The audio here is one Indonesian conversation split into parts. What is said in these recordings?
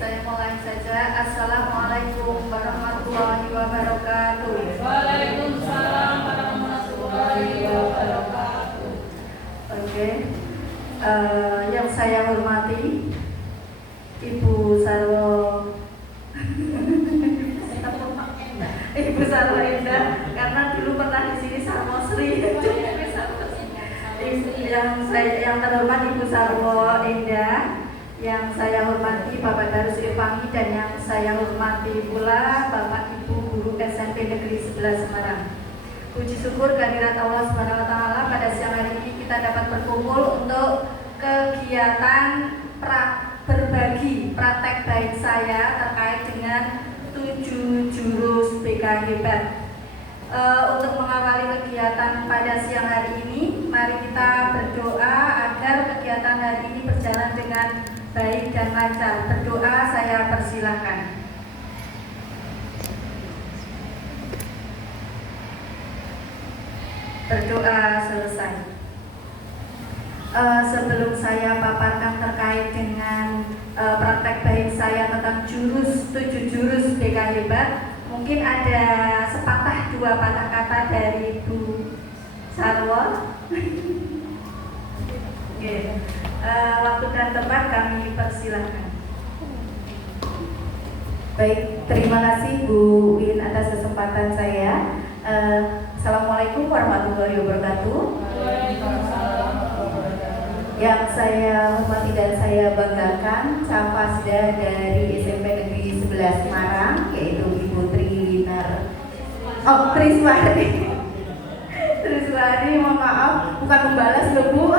saya mulai saja. Assalamualaikum warahmatullahi wabarakatuh. Waalaikumsalam warahmatullahi wabarakatuh. Oke, yang saya hormati Ibu Sarwo, Ibu Sarwo Indah, karena dulu pernah di sini Sarwo Sri. Yang terhormat Ibu Sarwo Indah, yang saya hormati Bapak Darus Irfangi, dan yang saya hormati pula Bapak Ibu Guru SMP Negeri 11 Semarang. Puji syukur kehadirat Allah Subhanahu wa taala, pada siang hari ini kita dapat berkumpul untuk kegiatan berbagi praktek baik saya terkait dengan 7 jurus BK hebat. Untuk mengawali kegiatan pada siang hari ini, mari kita berdoa agar kegiatan hari ini berjalan dengan baik dan lancar. Berdoa saya persilahkan. Berdoa selesai. Sebelum saya paparkan terkait dengan praktek baik saya tentang 7 jurus BK hebat, mungkin ada sepatah dua patah kata dari Bu Sarwo. Oke. Waktu dan tempat kami persilahkan. Baik, terima kasih Bu Win atas kesempatan saya. Assalamualaikum warahmatullahi wabarakatuh. Yang saya hormati dan saya banggakan, Capasda dari SMP Negeri 11 Semarang, yaitu Ibu Triswari, mohon maaf, bukan membalas loh Bu.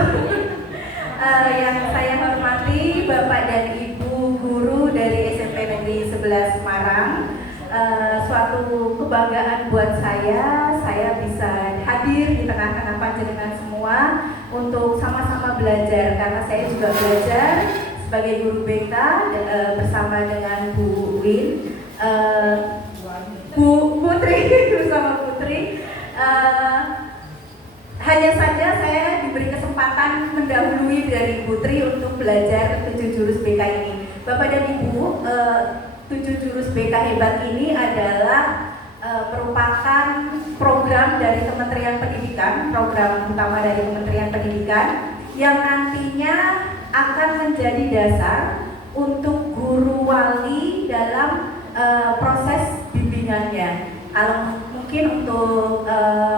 Yang saya hormati Bapak dan Ibu guru dari SMP Negeri 11 Semarang, suatu kebanggaan buat saya bisa hadir di tengah-tengah panjenengan semua untuk sama-sama belajar, karena saya juga belajar sebagai guru BK bersama dengan Bu Win, Bu Putri bersama Putri. Hanya saja saya diberi kesempatan mendahului dari Putri untuk belajar 7 jurus BK ini. Bapak dan Ibu, 7 jurus BK hebat ini adalah merupakan program dari Kementerian Pendidikan, program utama dari Kementerian Pendidikan, yang nantinya akan menjadi dasar untuk guru wali dalam proses bimbingannya. Mungkin untuk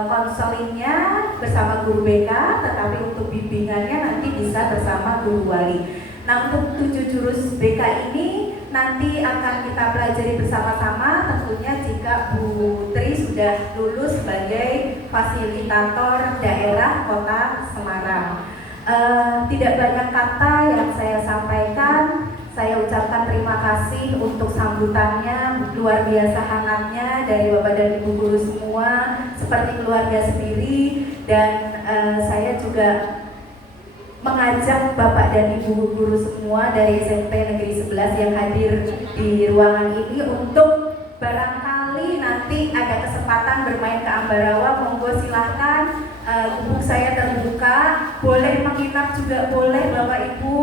konselingnya bersama guru BK, tetapi untuk bimbingannya nanti bisa bersama guru wali. Nah, untuk 7 jurus BK ini nanti akan kita pelajari bersama-sama, tentunya jika Bu Tri sudah lulus sebagai fasilitator daerah Kota Semarang. Tidak banyak kata yang saya sampaikan. Saya ucapkan terima kasih untuk sambutannya, luar biasa hangatnya dari Bapak dan Ibu guru semua, seperti keluarga sendiri. Dan saya juga mengajak Bapak dan Ibu guru semua dari SMP Negeri 11 yang hadir di ruangan ini untuk barangkali nanti ada kesempatan bermain ke Ambarawa, monggo silahkan. Gubuk saya terbuka, boleh menginap juga boleh Bapak Ibu,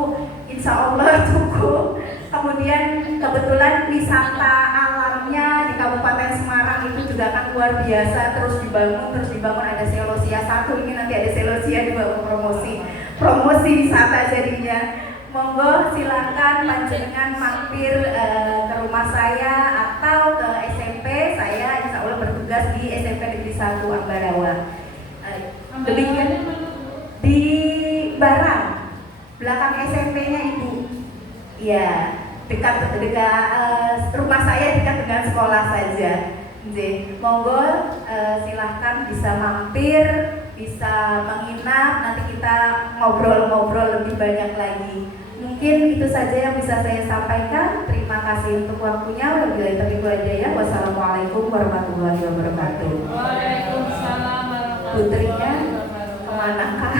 insya Allah cukup. Kemudian kebetulan wisata alamnya di Kabupaten Semarang itu juga akan luar biasa, terus dibangun ada Selosia 1, ini nanti ada Selosia dibangun promosi wisata jadinya. Monggo silakan panjenengan mampir ke rumah saya atau ke SMP. Saya insya Allah bertugas di SMP Negeri 1 Ambarawa. Demikian di Barang, belakang SMP-nya Ibu. Ya, dekat rumah saya dekat dengan sekolah saja. Monggo silahkan bisa mampir, bisa menginap, nanti kita ngobrol-ngobrol lebih banyak lagi. Mungkin itu saja yang bisa saya sampaikan. Terima kasih untuk waktunya. Wabillahi taufiq wal hidayah. Wassalamualaikum warahmatullahi wabarakatuh. Waalaikumsalam warahmatullahi Putrinya wabarakatuh. kemanakah?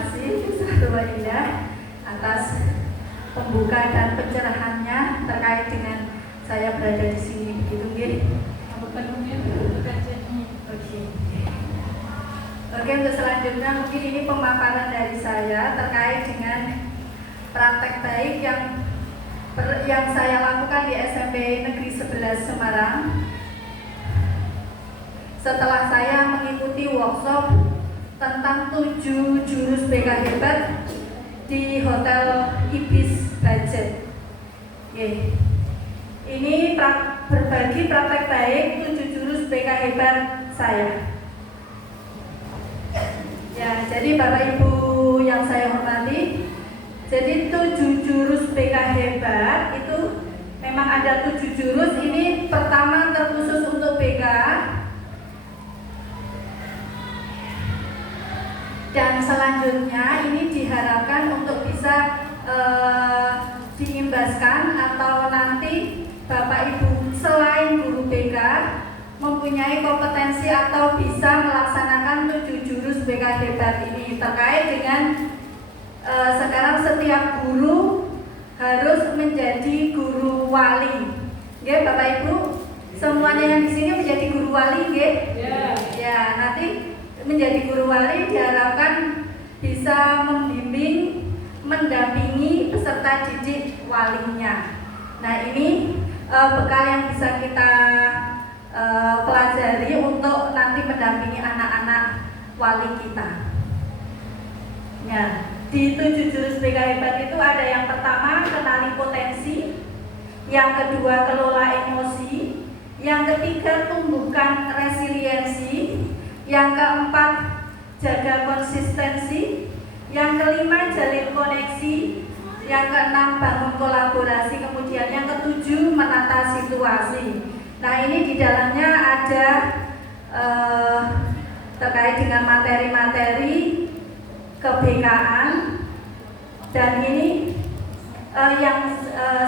kasih Bu Sarwo Indah atas pembuka dan pencerahannya terkait dengan saya berada di sini, begitu nggih. Oke, untuk selanjutnya mungkin ini pemaparan dari saya terkait dengan praktek baik yang saya lakukan di SMP Negeri 11 Semarang. Setelah saya mengikuti workshop tentang 7 jurus BK hebat di Hotel Ibis Budget. Oke. Ini berbagi praktek baik 7 jurus BK hebat saya. Ya, jadi Bapak Ibu yang saya hormati, jadi 7 jurus BK hebat itu memang ada 7 jurus. Ini pertama terkhusus untuk BK. Dan selanjutnya ini diharapkan untuk bisa diimbaskan atau nanti Bapak Ibu selain guru BK mempunyai kompetensi atau bisa melaksanakan 7 jurus BK hebat ini terkait dengan sekarang setiap guru harus menjadi guru wali. Nggih Bapak Ibu, semuanya yang di sini menjadi guru wali nggih? Ya, nanti menjadi guru wali diharapkan bisa membimbing, mendampingi peserta didik walinya. Nah, ini bekal yang bisa kita pelajari untuk nanti mendampingi anak-anak wali kita. Ya, di 7 jurus BK hebat itu ada yang pertama kenali potensi, yang kedua kelola emosi, yang ketiga tumbuhkan resiliensi, yang keempat jaga konsistensi, yang kelima jalin koneksi, yang keenam bangun kolaborasi, kemudian yang ketujuh menata situasi. Nah, ini di dalamnya ada terkait dengan materi-materi kebekaan, dan ini yang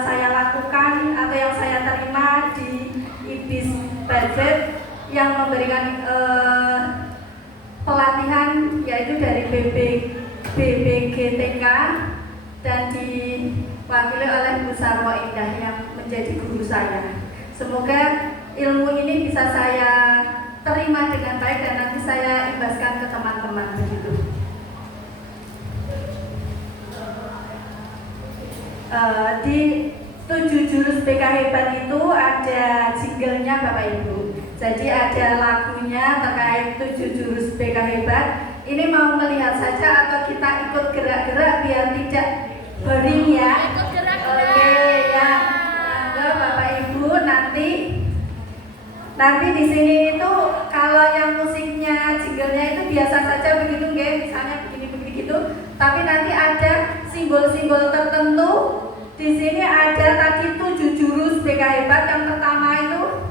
saya lakukan atau yang saya terima di Ibis Budget yang memberikan pelatihan yaitu dari BBGTK dan diwakili oleh Bu Sarwo Indah yang menjadi guru saya. Semoga ilmu ini bisa saya terima dengan baik dan nanti saya imbaskan ke teman-teman begitu. Di 7 jurus BK hebat itu ada jinglenya Bapak Ibu. Jadi ada lagunya terkait 7 jurus BK hebat. Ini mau melihat saja atau kita ikut gerak-gerak biar tidak boring ya? Ikut gerak-gerak. Oke ya. Nah, Bapak Ibu nanti di sini itu kalau yang musiknya jinglenya itu biasa saja begitu nggih, misalnya begini gitu. Tapi nanti ada simbol-simbol tertentu. Di sini ada tadi 7 jurus BK hebat. Yang pertama itu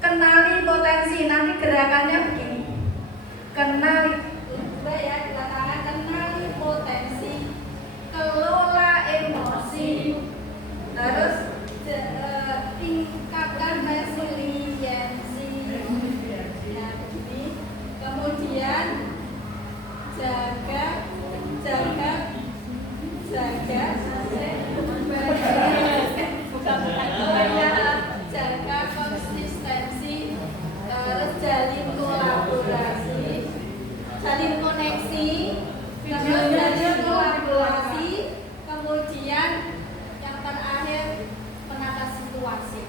kenali potensi. Nanti gerakannya begini. Kenali, coba ya di belakang, kenali potensi, kelola emosi, terus tingkatkan resiliensi. Nah, begini. Kemudian jaga konsistensi, terus jalin kolaborasi, jalin koneksi, terus jalin kolaborasi, kemudian yang terakhir menata situasi.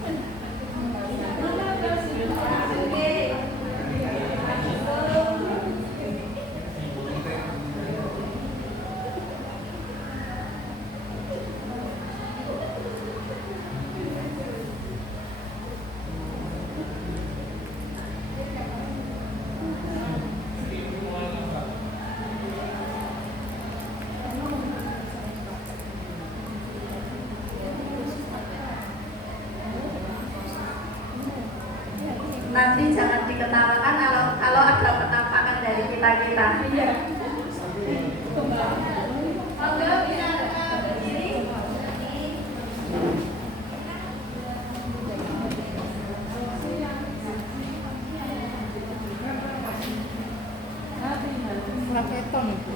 Nanti jangan diketawakan kalau ada penampakan dari kita. Iya. Monggo bisa berdiri. Raketon itu.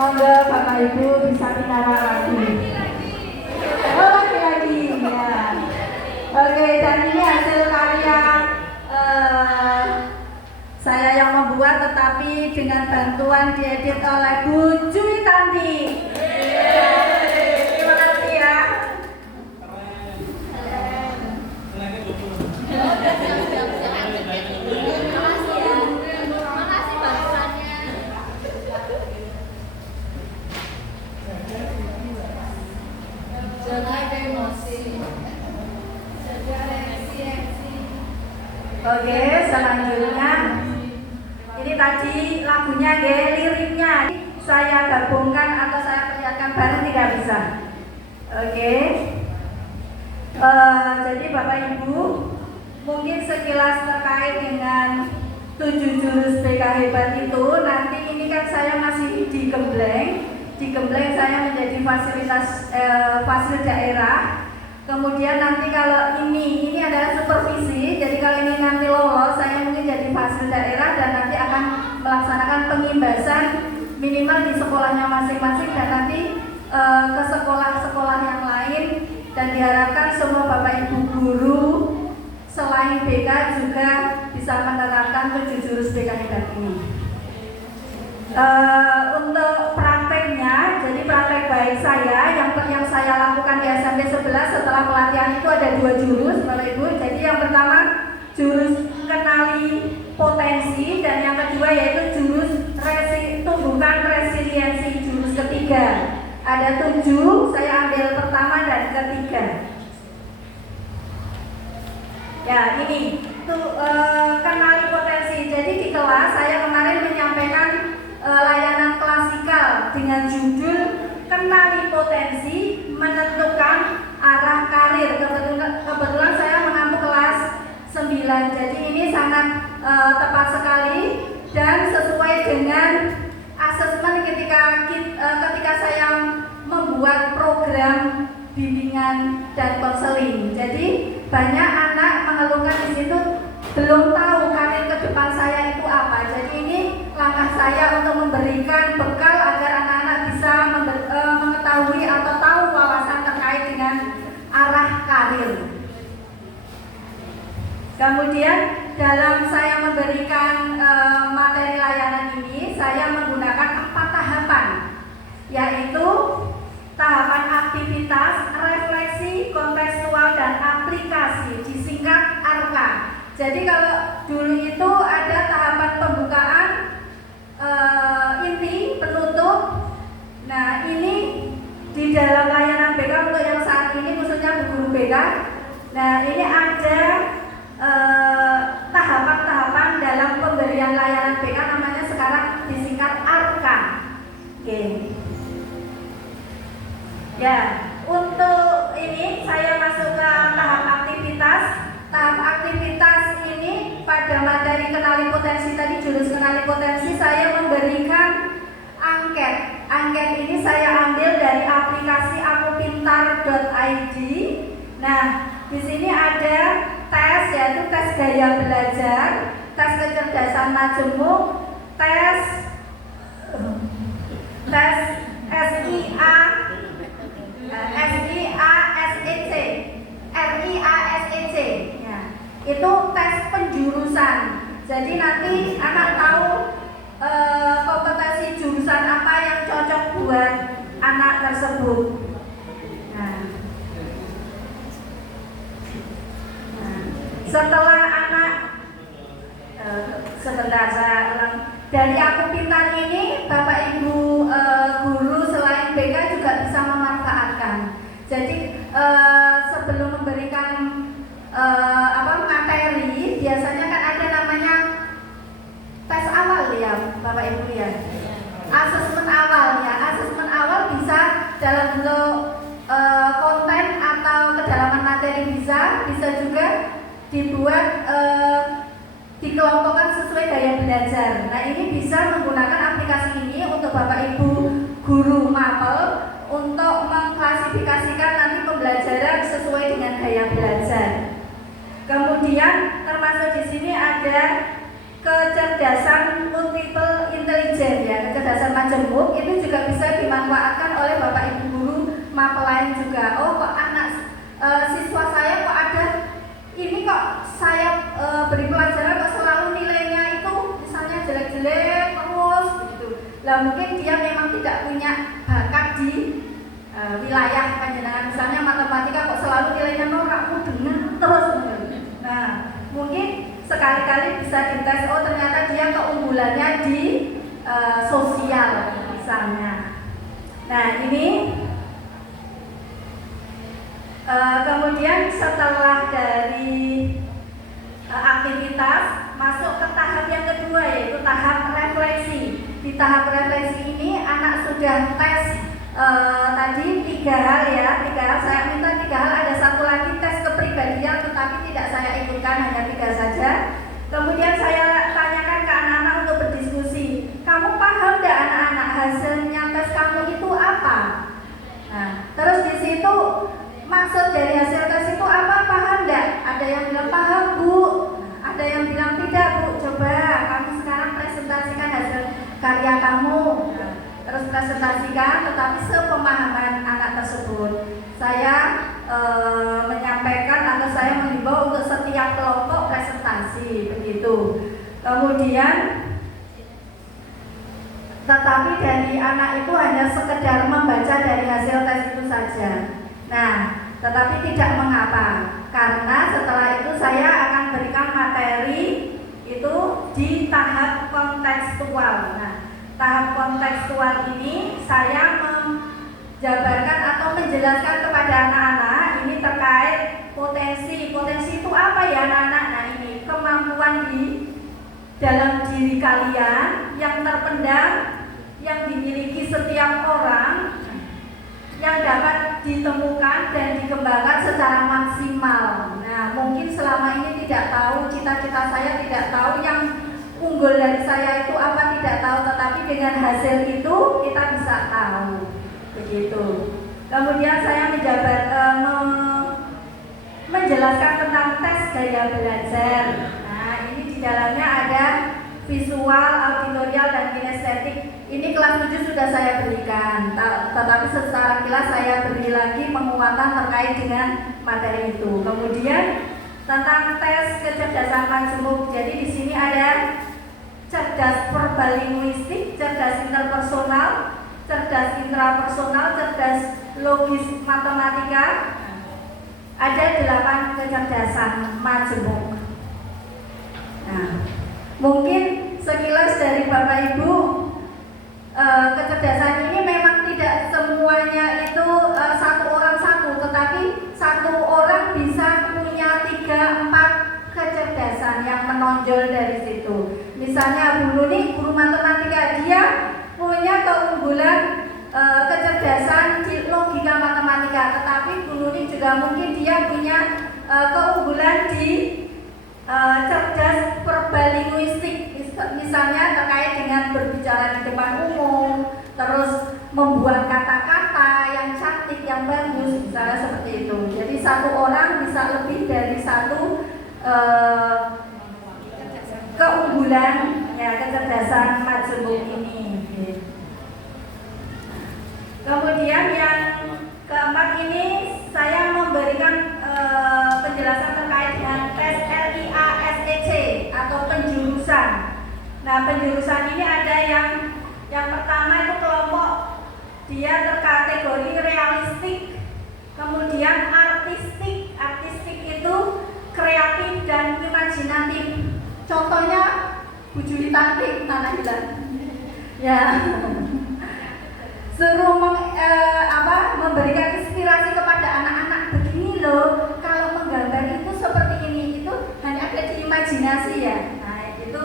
Monggo Bapak Ibu bisa bicara lagi. Oh, lagi ya. Oke, dan ini hasil karya saya yang membuat, tetapi dengan bantuan diedit oleh Bu Jui Tanti. Terima kasih ya. Oke, selanjutnya ini tadi lagunya liriknya saya gabungkan atau saya perlihatkan bareng tidak bisa. Oke. Jadi Bapak Ibu mungkin sekilas terkait dengan 7 jurus BK Hebat itu, nanti ini kan saya masih di Gembleng saya menjadi fasil daerah. Kemudian nanti kalau ini adalah supervisi, jadi kalau ini nanti lolos, saya mungkin jadi fasil daerah dan nanti akan melaksanakan pengimbasan minimal di sekolahnya masing-masing dan nanti ke sekolah-sekolah yang lain, dan diharapkan semua Bapak Ibu guru selain BK juga bisa menerapkan 7 jurus BK Hebat ini. Untuk prakteknya, jadi praktek baik saya yang saya lakukan di SMP 11 setelah pelatihan itu ada 2 jurus Bapak Ibu. Jadi yang pertama jurus kenali potensi, dan yang kedua yaitu jurus tumbuhkan resiliensi. Jurus ketiga ada 7, saya ambil pertama dan ketiga. Ya, ini tuh kenali potensi. Jadi di kelas saya kemarin menyampaikan layanan klasikal dengan judul kenali potensi, menentukan arah karir. Kebetulan saya mengampu kelas 9, jadi ini sangat tepat sekali dan sesuai dengan asesmen ketika saya membuat program bimbingan dan konseling. Jadi banyak anak mengeluhkan di situ belum tahu karir ke depan saya itu apa. Jadi ini langkah saya untuk memberikan bekal agar anak-anak bisa mengetahui atau tahu wawasan terkait dengan arah karir. Kemudian dalam saya memberikan materi layanan ini, saya menggunakan 4 tahapan, yaitu tahapan aktivitas, refleksi, kontekstual, dan aplikasi, disingkat ARKA. Jadi kalau dulu itu ada tahapan pembukaan, inti, penutup. Nah ini di dalam layanan BK untuk yang saat ini khususnya guru BK. Nah ini ada tahapan-tahapan dalam pemberian layanan BK, namanya sekarang disingkat ARKA. Oke. Ya, untuk ini saya masuk ke tahap aktivitas. Tahap aktivitas ini pada materi kenali potensi tadi, jurus kenali potensi, saya memberikan angket. Angket ini saya ambil dari aplikasi akupintar.id. Nah, di sini ada tes, yaitu tes gaya belajar, tes kecerdasan majemuk, tes SIA, buat anak tersebut. Nah, setelah anak sebentar saya ulang. Dari Aku Pintar ini Bapak Ibu guru selain BK juga bisa memanfaatkan. Jadi sebelum memberikan materi, biasanya kan ada namanya tes awal ya Bapak Ibu ya. Asesmen awal ya. Asesmen awal bisa dalam bentuk konten atau kedalaman materi bisa juga dibuat dikelompokkan sesuai gaya belajar. Nah, ini bisa menggunakan aplikasi ini untuk Bapak Ibu guru mapel untuk mengklasifikasikan nanti pembelajaran sesuai dengan gaya belajar. Kemudian termasuk di sini ada kecerdasan multiple intelligence ya, kecerdasan majemuk. Itu juga bisa dimanfaatkan oleh Bapak Ibu guru mapel lain juga. Oh, kok anak siswa saya kok ada ini, kok saya beri pelajaran kok selalu nilainya itu misalnya jelek-jelek terus gitu. Lah mungkin dia memang tidak punya bakat di wilayah panjenengan, misalnya matematika kok selalu nilainya norak dengan terus gitu. Nah, mungkin sekali-kali bisa dites, oh ternyata dia keunggulannya di sosial misalnya. Nah, ini kemudian setelah dari aktivitas masuk ke tahap yang kedua, yaitu tahap refleksi. Di tahap refleksi ini anak sudah tes tadi 3 hal ya, 3 hal. Saya minta 3 hal, ada satu lagi tes kepribadian tetapi tidak saya ikutkan, hanya 3 saja. Kemudian saya tanyakan ke anak-anak untuk berdiskusi, kamu paham tidak anak-anak hasilnya tes kamu itu apa? Nah, terus di situ maksud dari hasil tes itu apa, paham enggak? Ada yang bilang paham Bu, ada yang bilang tidak Bu, coba kamu sekarang presentasikan hasil karya kamu. Terus presentasikan, tetapi sepemahaman anak tersebut. Saya menyampaikan atau saya mengimbau untuk setiap kelompok presentasi begitu. Kemudian tetapi dari anak itu hanya sekedar membaca dari hasil tes itu saja. Nah, tetapi tidak mengapa, karena setelah itu saya akan berikan materi itu di tahap kontekstual. Nah, tahap kontekstual ini saya menjabarkan atau menjelaskan kepada anak-anak ini terkait potensi. Potensi itu apa ya anak-anak? Nah, ini kemampuan di dalam diri kalian yang terpendam, yang dimiliki setiap orang, yang dapat ditemukan dan dikembangkan secara maksimal. Nah, mungkin selama ini tidak tahu, cita-cita saya tidak tahu, yang unggul dari saya itu apa tidak tahu, tetapi dengan hasil itu kita bisa tahu. Begitu. Kemudian saya menjelaskan tentang tes gaya belajar. Nah, ini di dalamnya ada visual, auditorial, dan kinestetik. Ini kelas 7 sudah saya berikan, tetapi secara kilas saya beri lagi penguatan terkait dengan materi itu. Kemudian tentang tes kecerdasan majemuk. Jadi di sini ada cerdas verbal linguistik, cerdas interpersonal, cerdas intrapersonal, cerdas logis matematika. Ada 8 kecerdasan majemuk. Nah, mungkin sekilas dari Bapak Ibu, kecerdasan ini memang tidak semuanya itu satu orang satu, tetapi satu orang bisa punya 3-4 kecerdasan yang menonjol dari situ. Misalnya Bu Nuni, guru matematika, dia punya keunggulan kecerdasan di logika matematika, tetapi Bu Nuni juga mungkin dia punya keunggulan di cerdas verbal linguistik, misalnya terkait dengan berbicara di depan umum, terus membuat kata-kata yang cantik, yang bagus, misalnya seperti itu. Jadi satu orang bisa lebih dari satu keunggulan ya kecerdasan majemuk ini. Kemudian yang keempat ini saya memberikan penjelasan terkait dengan tes LIASEC atau penjurusan. Nah, penjurusan ini ada yang pertama itu kelompok dia terkategori realistik, kemudian artistik. Artistik itu kreatif dan imajinatif. Contohnya Bu Juli Tantik, mana bilang? Ya, suruh memberikan inspirasi kepada anak-anak, begini loh, kalau menggambar itu seperti ini, itu hanya ada di imajinasi ya. Nah, itu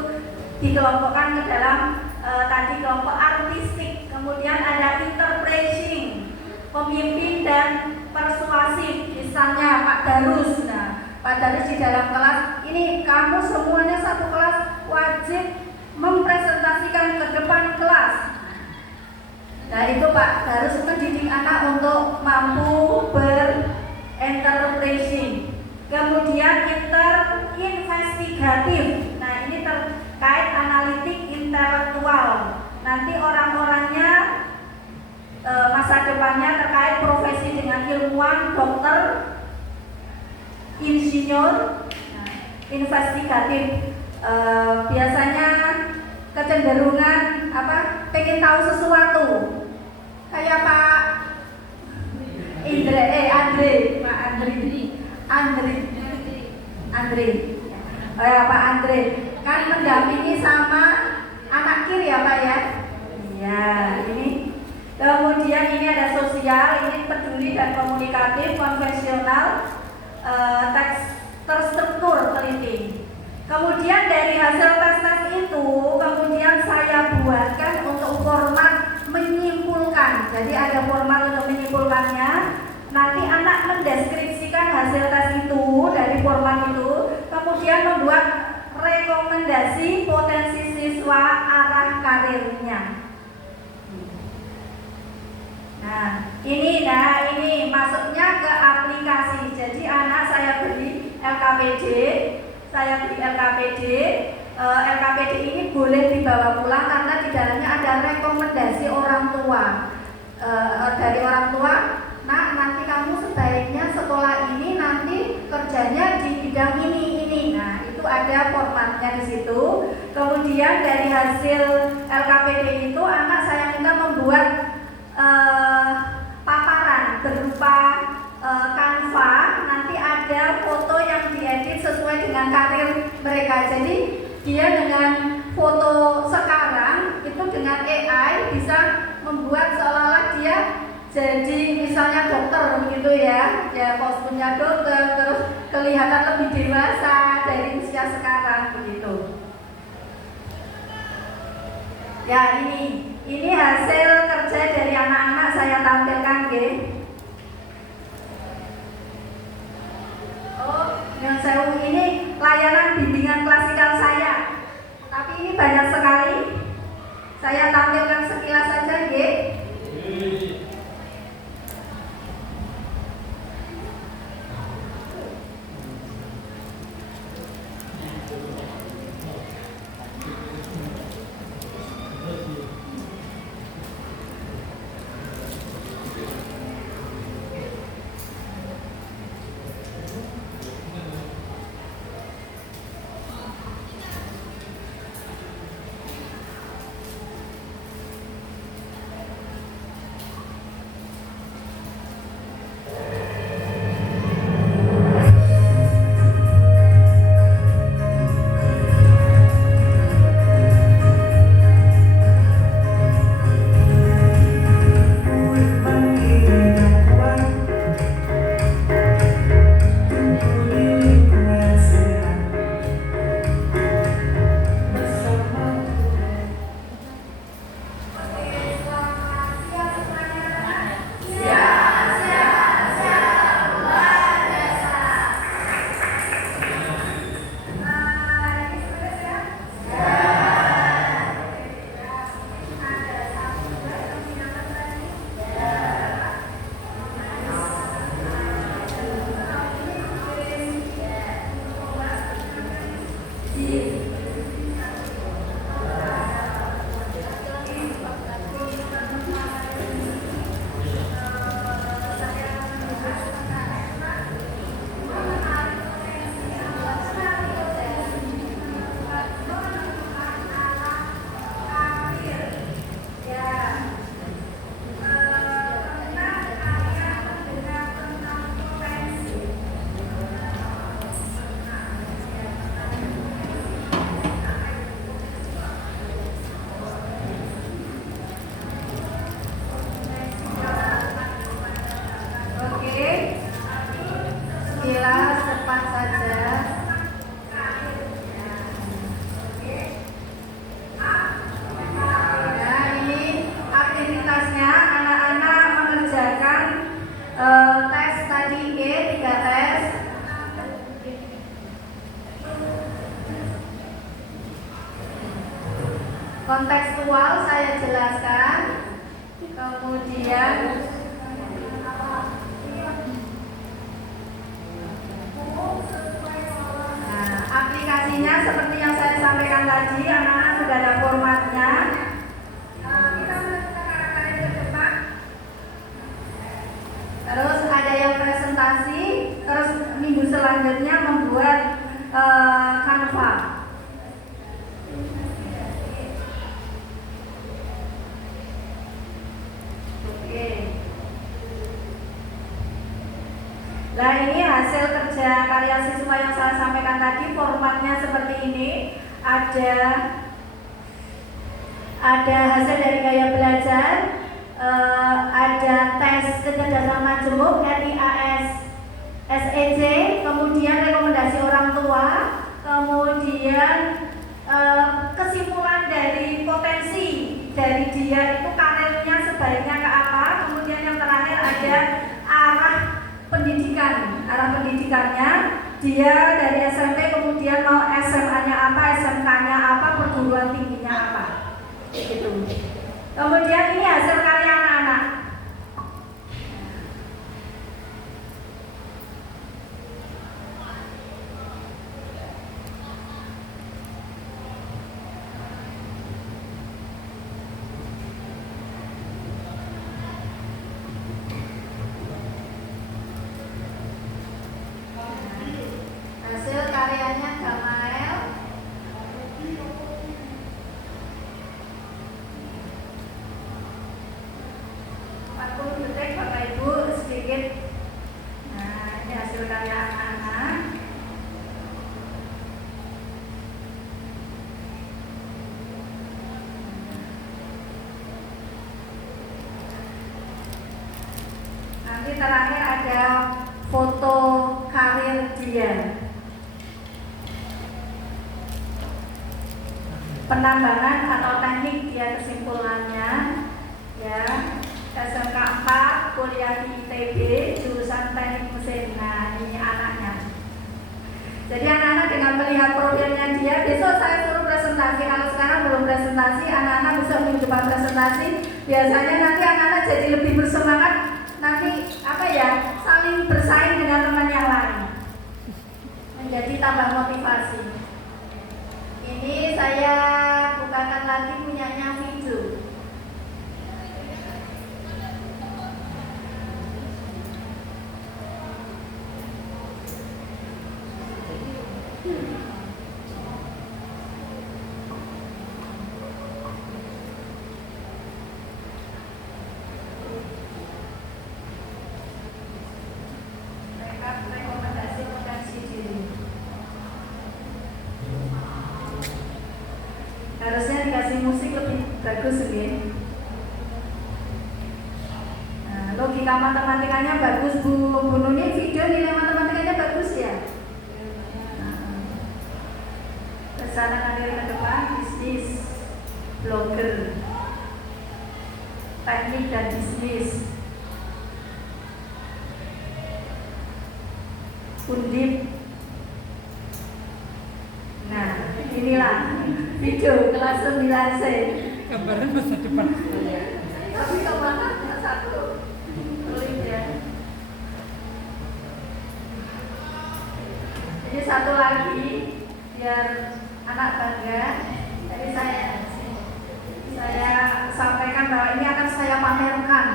dikelompokkan ke dalam tadi kelompok artistik. Kemudian ada interpreting, pemimpin dan persuasif. Misalnya Pak Darus. Nah, Pak Darus di dalam kelas ini, kamu semuanya satu kelas wajib mempresentasikan ke depan kelas. Nah, itu Pak Darus mendidik anak untuk mampu berinterpretasi. Kemudian investigatif. Nah, ini terkait analitik intelektual. Nanti orang-orangnya masa depannya terkait profesi dengan ilmuwan, dokter, insinyur. Nah, investigatif biasanya kecenderungan pengen tahu sesuatu. Kayak Pak Pak Andre kan mendampingi sama anak kiri ya Pak ya. Iya, ini. Kemudian ini ada sosial, ini peduli dan komunikatif, konvensional, teks terstruktur, teliti. Kemudian dari hasil tes-tes itu, kemudian saya buatkan untuk format menyimpulkan. Jadi ada format untuk menyimpulkannya. Nanti anak mendeskripsikan hasil tes itu dari format itu, kemudian membuat rekomendasi potensi siswa arah karirnya. Nah, ini masuknya ke aplikasi. Jadi anak saya beri LKPD. LKPD ini boleh dibawa pulang karena di dalamnya ada rekomendasi orang tua. Dari orang tua, nah nanti kamu sebaiknya sekolah ini nanti kerjanya di bidang ini. Nah, itu ada formatnya di situ. Kemudian dari hasil LKPD itu anak saya minta membuat paparan berupa Canva. Nanti ada foto yang diedit sesuai dengan karir mereka. Jadi dia dengan foto sekarang itu dengan AI bisa membuat seolah-olah dia jadi misalnya dokter begitu ya. Ya kostumnya dokter, terus kelihatan lebih dewasa dari usia sekarang begitu. Ya ini hasil kerja dari anak-anak saya tampilkan, nggih. Yang saya ini layanan bimbingan klasikal saya. Tapi ini banyak sekali. Saya tampilkan sekilas saja, nggih. jelas, cepat saja. Nah, ini aktivitasnya anak-anak mengerjakan tes tadi 3 tes. Kontekstual saya jelaskan. Kemudian aplikasinya seperti yang saya sampaikan tadi, anak-anak sudah ada formatnya. Terus ada yang presentasi, terus minggu selanjutnya membuat Canva. Oke. Nah, ini hasil kerja karya siswa yang saya sampaikan tadi, formatnya seperti ini. Ada hasil dari gaya belajar, ada tes kecerdasan majemuk RIAS SEC, kemudian rekomendasi orang tua, kemudian kesimpulan dari potensi dari dia itu karirnya sebaiknya ke apa, kemudian yang terakhir ada arah pendidikannya, dia dari SMP kemudian mau SMA-nya apa, SMK-nya apa, perguruan tingginya apa, gitu. Kemudian ini hasil karya anak-anak. Hasil karyanya Gamael. Detik Bapak Ibu sedikit. Nah, ini hasil karya anak-anak. Nanti terakhir ada foto karir dia. Penambangan atau teknik dia kesimpulannya, ya. SMK 4, kuliah di ITB, jurusan teknik mesin. Nah, ini anaknya. Jadi anak-anak dengan melihat profilnya dia, besok saya suruh presentasi. Kalau sekarang belum presentasi, anak-anak bisa mencoba presentasi. Biasanya nanti anak-anak jadi lebih bersemangat. Nanti saling bersaing dengan teman yang lain, menjadi tambah motivasi. Ini saya bukakan lagi punyanya video. Rekomendasi potensi diri. Harusnya dikasih musik lebih bagus ini. Nah, logika matematikanya bagus Bu Nuni, video nilai matematikanya bagus ya. Rencana karir ke depan, bisnis, blogger, teknik dan bisnis, Undip. Nah, inilah video kelas 9C. Gambarnya masa depan. Tapi kemana satu tulis ya. Ini satu lagi biar anak bangga. Jadi saya sampaikan bahwa ini akan saya pamerkan.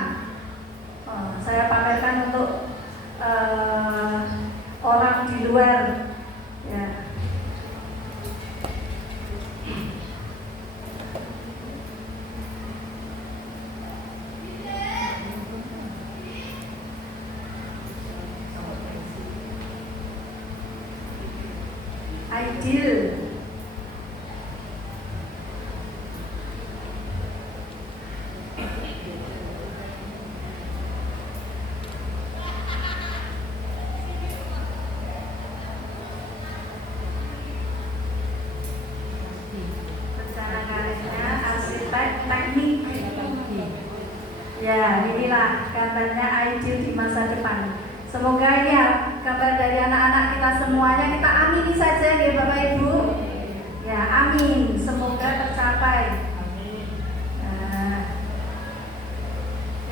Saya pamerkan untuk orang di luar, ya. Ideal. inilah gambarnya ideal di masa depan. Semoga ya gambar dari anak-anak kita semuanya kita amini saja ya Bapak Ibu. Ya amin, semoga tercapai. Nah,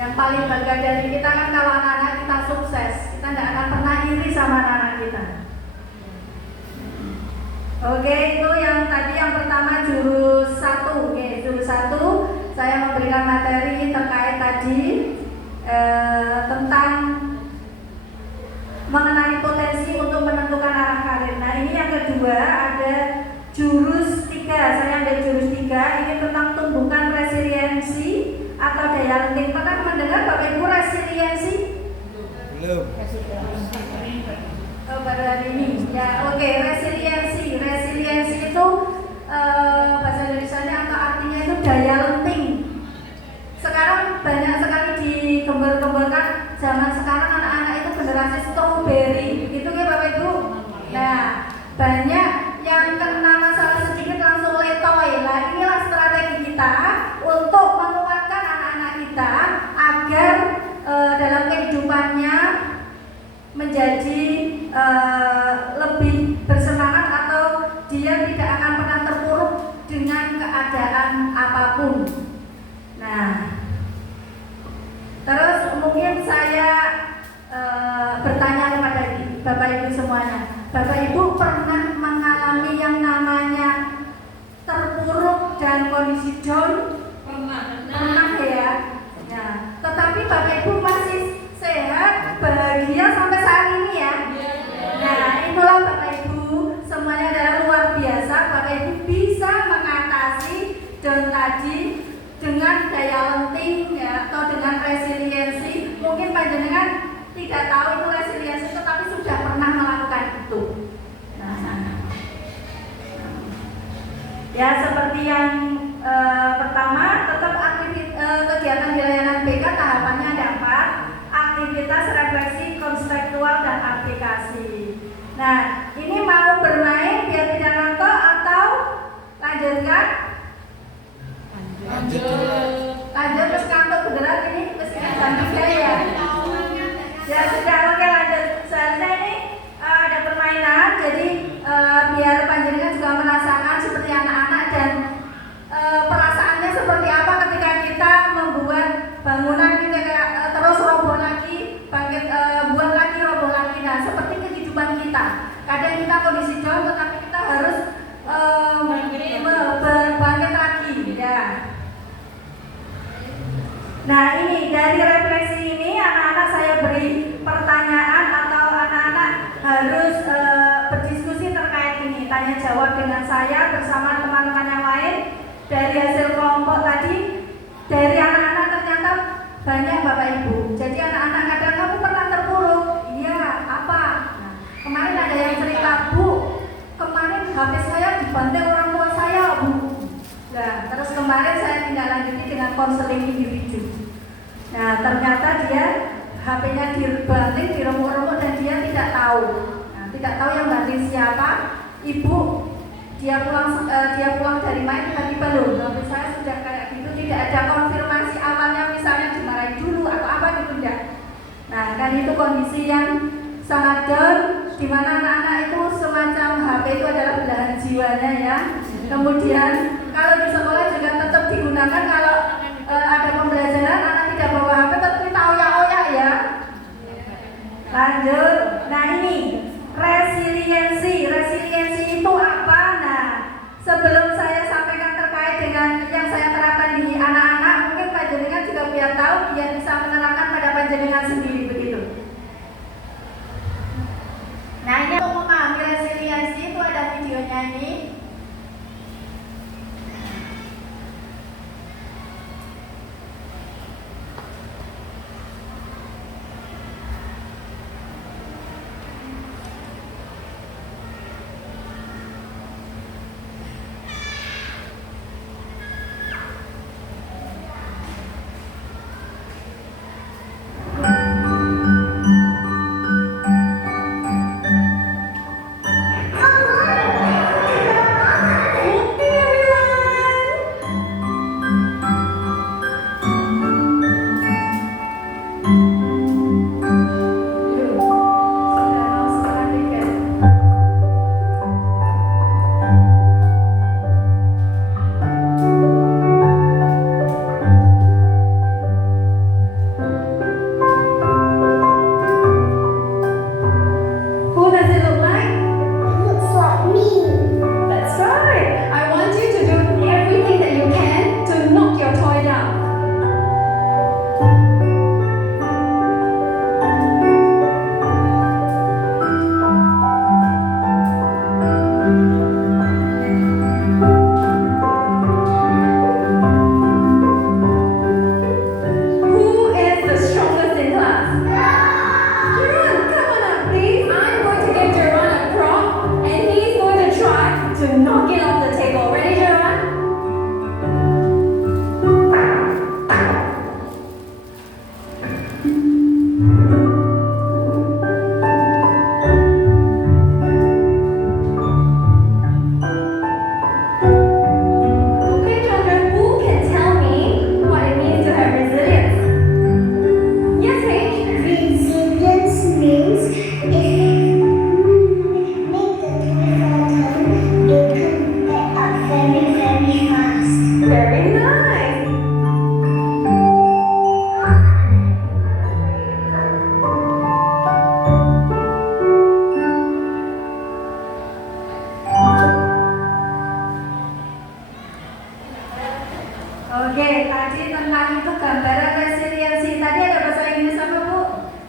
yang paling bangga dari kita kan kalau anak-anak kita sukses, kita tidak akan pernah iri sama anak-anak kita. Oke, itu yang tadi yang pertama jurus 1. Oke, jurus 1 saya memberikan materi terkait tadi tentang mengenali potensi untuk menentukan arah karir. Nah, ini yang kedua ada jurus 3. Saya ambil jurus 3 ini tentang tumbuhkan resiliensi atau daya lenting. Pernah mendengar Bapak Ibu resiliensi? Belum. Oh, baru hari ini. Ya, oke, resiliensi. Resiliensi itu bahasa Indonesianya atau artinya itu daya lenting. Sekarang banyak sekali digembar-gemborkan zaman sekarang anak-anak itu generasi strawberry. Gitu ya Bapak Ibu. Nah, banyak yang kena masalah sedikit langsung letoy. Nah, inilah strategi kita untuk menguatkan anak-anak kita agar dalam kehidupannya menjadi lebih bersemangat atau dia tidak akan pernah terpuruk dengan keadaan apapun. Nah, terus mungkin saya bertanya kepada Bapak Ibu semuanya. Bapak Ibu pernah mengalami yang namanya terpuruk dan kondisi down? Pernah ya. Nah, tetapi Bapak Ibu masih sehat, bahagia sampai saat ini ya. Nah, itulah Bapak Ibu, semuanya adalah luar biasa. Bapak Ibu bisa mengatasi down tadi dengan daya lenting ya, atau dengan resiliensi. Mungkin panjenengan tidak tahu itu resiliensi, tetapi sudah pernah melakukan itu. Ya, seperti yang pertama, tetap kegiatan di layanan BK tahapannya ada 4. Aktivitas, refleksi, konseptual, dan aplikasi. Nah, ini mau bermain biar tidak ngantuk atau lanjutkan? Lanjut terus ngantuk beneran ini mesti juga ya. Ya sudah, oke lanjut. Selanjutnya ini ada permainan, jadi biar panjenengan juga merasakan seperti anak-anak dan perasaannya seperti apa ketika kita membuat bangunan kita terus roboh lagi, bangkit, buat lagi roboh lagi. Nah, seperti kehidupan kita. Kadang kita kondisi down, tetapi kita harus berbangkit lagi. Ya. Nah, ini dari refleksi ini anak-anak saya beri pertanyaan atau anak-anak harus berdiskusi terkait ini, tanya jawab dengan saya bersama teman-teman yang lain. Dari hasil kelompok tadi, dari anak-anak ternyata banyak Bapak Ibu. Jadi anak-anak kadang kamu pernah terpuruk, iya apa? Nah, kemarin ada yang cerita, Bu, kemarin HP saya dibantai orang tua saya, Bu. Nah, terus kemarin saya tindak lanjuti dengan konseling individu. Nah, ternyata dia HP-nya dibanting, diremuk-remuk dan dia tidak tahu. Nah, tidak tahu yang banting siapa. Ibu, dia pulang dari main tiba-tiba loh, HP saya sudah kayak gitu, tidak ada konfirmasi awalnya misalnya dimarahin dulu atau apa gitu enggak. Nah, kan itu kondisi yang sangat down, di mana anak-anak itu semacam HP itu adalah belahan jiwanya ya. Kemudian kalau di sekolah juga tetap digunakan kalau ada pembelajaran anak tidak bawa HP tetap kita oyak-oyak ya. Lanjut. Nah, ini resiliensi itu apa? Nah, sebelum saya sampaikan terkait dengan yang saya terapkan di anak-anak, mungkin panjenengan juga biar tahu, biar bisa menerapkan pada panjenengan sendiri begitu. Nah, ini untuk memahami resiliensi itu ada videonya ini. Oke, tadi tentang itu gambaran resiliensi. Tadi ada bahasa Inggris apa Bu?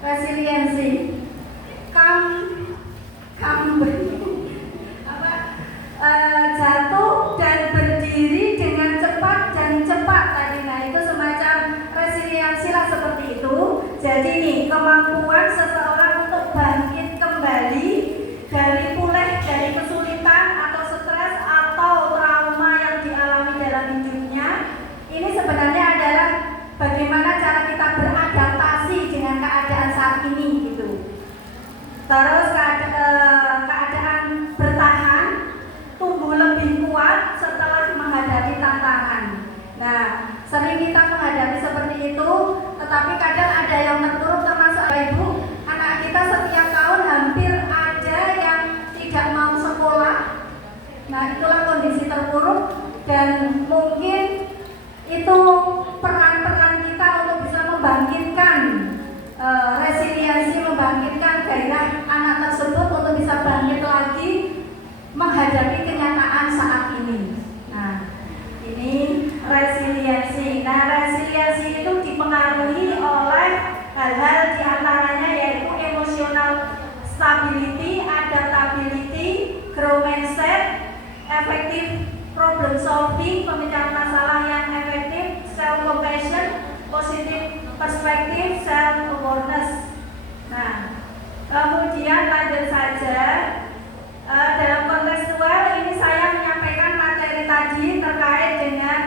Resiliensi. Apa? Jatuh dan berdiri dengan cepat dan cepat tadi. Nah itu semacam resiliensi lah seperti itu. Jadi nih kemampuan seseorang untuk bangkit kembali dari pulih dari kesulitan atau stres atau trauma yang dialami dalam hidupnya. Ini sebenarnya adalah bagaimana cara kita beradaptasi dengan keadaan saat ini gitu. Terus keadaan bertahan, tumbuh lebih kuat setelah menghadapi tantangan. Nah, sering kita menghadapi seperti itu, tetapi kadang ada yang terpuruk termasuk ibu. Anak kita setiap tahun hampir ada yang tidak mau sekolah. Nah, itulah kondisi terpuruk dan mungkin itu peran-peran kita untuk bisa membangkitkan resiliensi, membangkitkan gairah anak tersebut untuk bisa bangkit lagi menghadapi kenyataan saat ini. Nah, ini resiliensi. Nah, resiliensi itu dipengaruhi oleh hal-hal diantaranya yaitu emotional stability, adaptability, growth mindset, effective problem solving, pemecahan masalah yang efektif, self compassion, positive perspektif, self awareness. Nah, kemudian lanjut saja dalam kontekstual ini saya menyampaikan materi tadi terkait dengan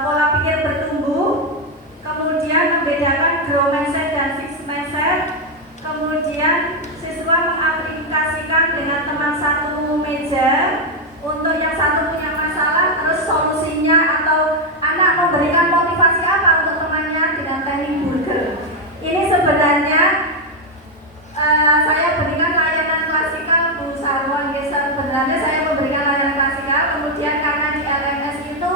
pola pikir bertumbuh, kemudian membedakan growth mindset dan fixed mindset, kemudian siswa mengaplikasikan dengan teman satu meja. Untuk yang satu punya masalah, terus solusinya atau anak memberikan motivasi apa untuk temannya dengan teknik burger. Ini sebenarnya saya berikan layanan klasikal Bu Sarwan. Sebenarnya saya memberikan layanan klasikal, kemudian karena di LMS itu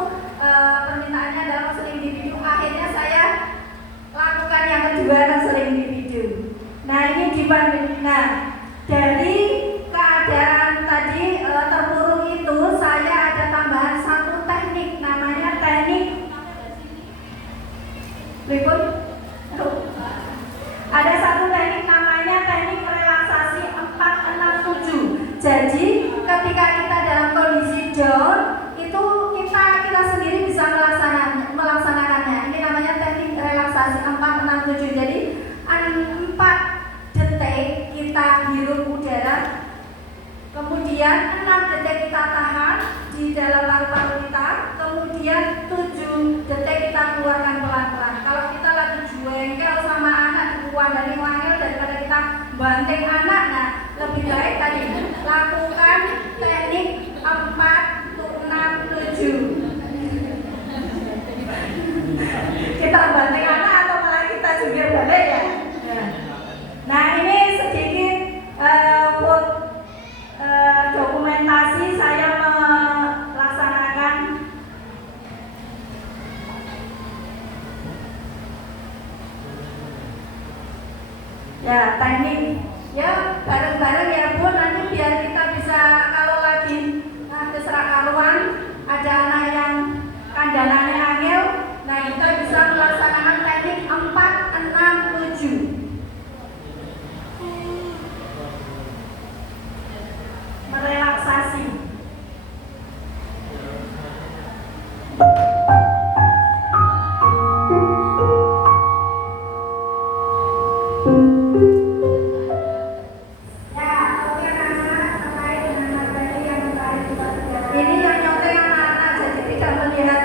permintaannya adalah konseling individu, akhirnya saya lakukan yang kedua konseling individu. Nah ini dibanding. Nah dari keadaan tadi terpuruk itu saya ada tambahan satu teknik namanya teknik berikut. Ada satu teknik namanya teknik relaksasi 4-6-7. Jadi ketika kita dalam kondisi down itu kita sendiri bisa melaksanakannya. Ini namanya teknik relaksasi 4-6-7. Jadi 4 detik kita hirup udara, kemudian 6 detik kita tahan di dalam paru-paru kita, kemudian 7 detik kita keluarkan pelan-pelan. Kalau kita lagi jengkel sama anak, dikuat dari wangil daripada kita banting anak, nah lebih baik tadi lakukan teknik 4-6-7. Kita banting anak atau malah kita jungkir balik ya. Nah ini sedikit dokumentasi saya melaksanakan ya teknik ya bareng-bareng ya Bu, nanti biar kita bisa kalau lagi keserak karuan ada anak yang kandanannya angel, nah kita bisa melaksanakan teknik 4-6-7. Merelaksasi. Ini yang nyontek anak-anak, jadi tidak melihat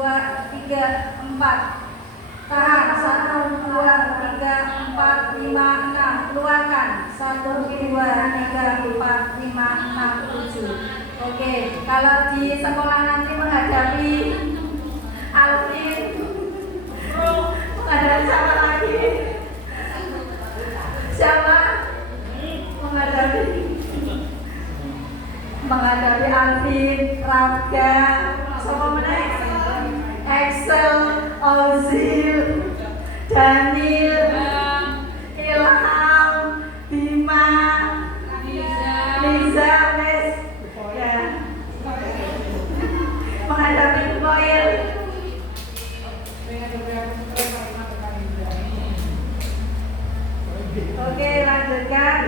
2, 3, 4. Tahan, 1, 2, 3, 4, 5, 6. Keluarkan, 1, 2, 3, 4, 5, 6, 7. Oke, kalau di sekolah nanti menghadapi Alvin, menghadapi siapa lagi? Siapa? Menghadapi Alvin, Raga, sama meneh? Excel, Ozil, Daniel, Ilham, Bima, Liza, Wes, ya. Menghadapi Koil. Oke, lanjutkan.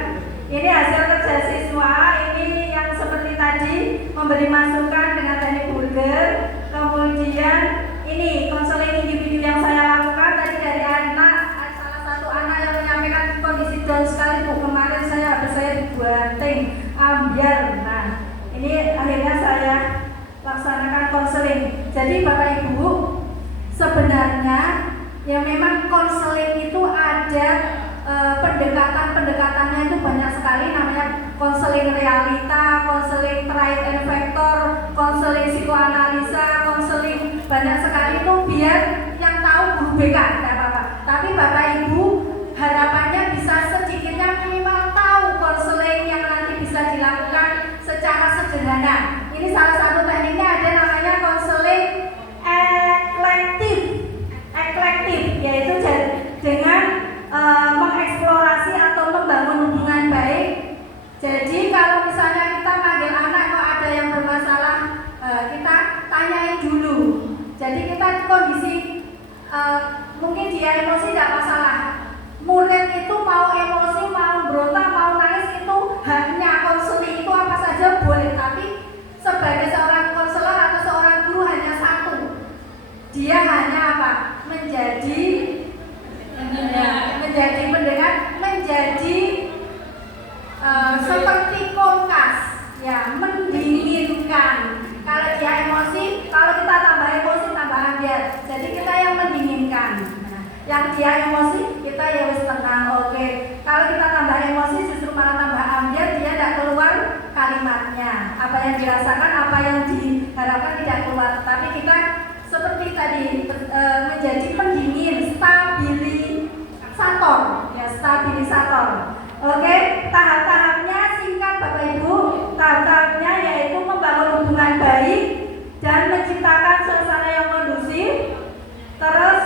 Ini hasil kerja siswa. Ini yang seperti tadi, memberi masukan dengan teknik burger. Kemudian ini konseling individu yang saya lakukan tadi dari anak, salah satu anak yang menyampaikan kondisi down sekali Bu, kemarin habis saya dibanting ambiar. Nah, ini akhirnya saya laksanakan konseling. Jadi Bapak Ibu, sebenarnya ya memang konseling itu ada pendekatan-pendekatannya itu banyak sekali, namanya konseling realita, konseling trial and factor, konseling psikoanalisa, konseling banyak sekali itu biar yang tahu guru BK tidak apa-apa. Tapi Bapak Ibu harapannya bisa sedikitnya minimal tahu konseling yang nanti bisa dilakukan secara sederhana. Ini salah satu tekniknya ada namanya konseling eklektif, yaitu dengan mengeksplorasi atau membangun hubungan baik. Jadi kalau misalnya kita manggil anak kok ada yang bermasalah, kita tanyain dulu. Jadi kita kondisi mungkin dia emosi tidak masalah. Murid itu mau emosi, mau berontak, mau nangis itu haknya. Konseling itu apa saja boleh, tapi sebagai seorang konselor atau seorang guru hanya satu. Dia hanya apa? Menjadi pendengar, menjadi seperti kulkas, ya, mendinginkan. Kalau dia emosi, kalau kita tambah emosi tambah ambiar. Jadi kita yang mendinginkan. Nah, yang dia emosi kita ya wis tenang, oke. Kalau kita tambah emosi justru malah tambah ambiar, dia tidak keluar kalimatnya. Apa yang dirasakan, apa yang diharapkan tidak keluar. Tapi kita seperti tadi menjadi pendingin, stabilisator. Oke, tahap-tahapnya singkat Bapak Ibu. Tahap-tahapnya yaitu membangun hubungan baik dan menciptakan suasana yang kondusif. Terus